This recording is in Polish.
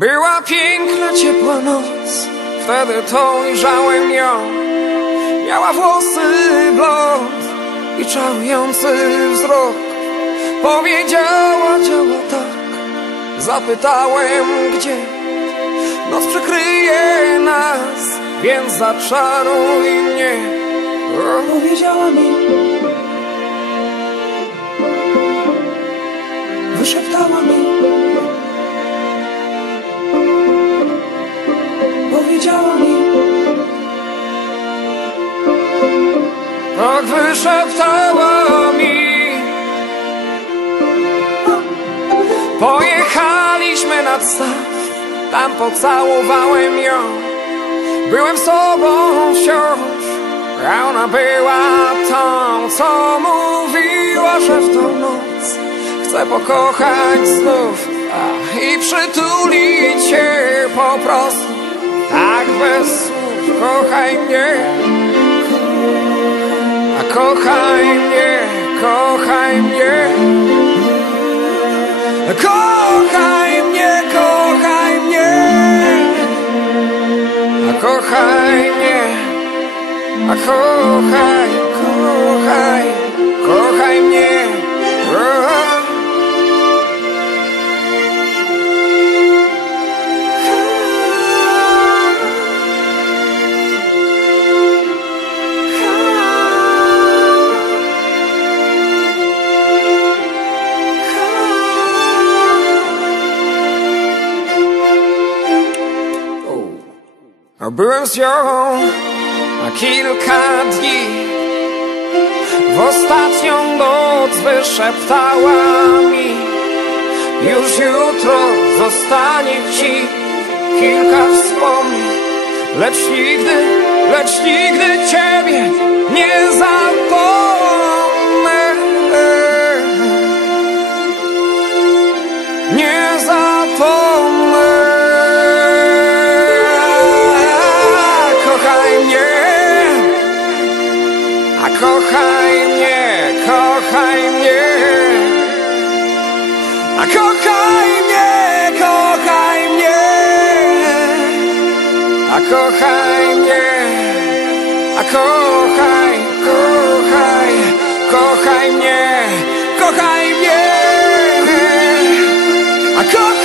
Była piękna, ciepła noc. Wtedy to ujrzałem ją. Miała włosy blond I czarujący wzrok. Powiedziała, działa tak. Zapytałem, gdzie? Noc przykryje nas Więc zaczaruj mnie. Powiedziała mi. Wyszeptała mi Wyszeptała mi. Pojechaliśmy nad staw Tam pocałowałem ją. Byłem sobą wciąż A ona była tą, co mówiła, że w tą noc Chcę pokochać znów. I przytulić się po prostu Tak bez słów Kochaj mnie kochaj mnie, kochaj mnie. Kochaj mnie, kochaj mnie. A kochaj mnie A kochaj, kochaj, Byłem z nią na kilka dni. W ostatnią noc wyszeptała mi Już jutro zostanie ci kilka wspomnień. Lecz nigdy, lecz nigdy ciebie nie zapomnę kochaj mnie, kochaj mnie. A kochaj mnie, kochaj mnie. A kochaj mnie. A kochaj, kochaj, kochaj mnie Kochaj mnie. A kochaj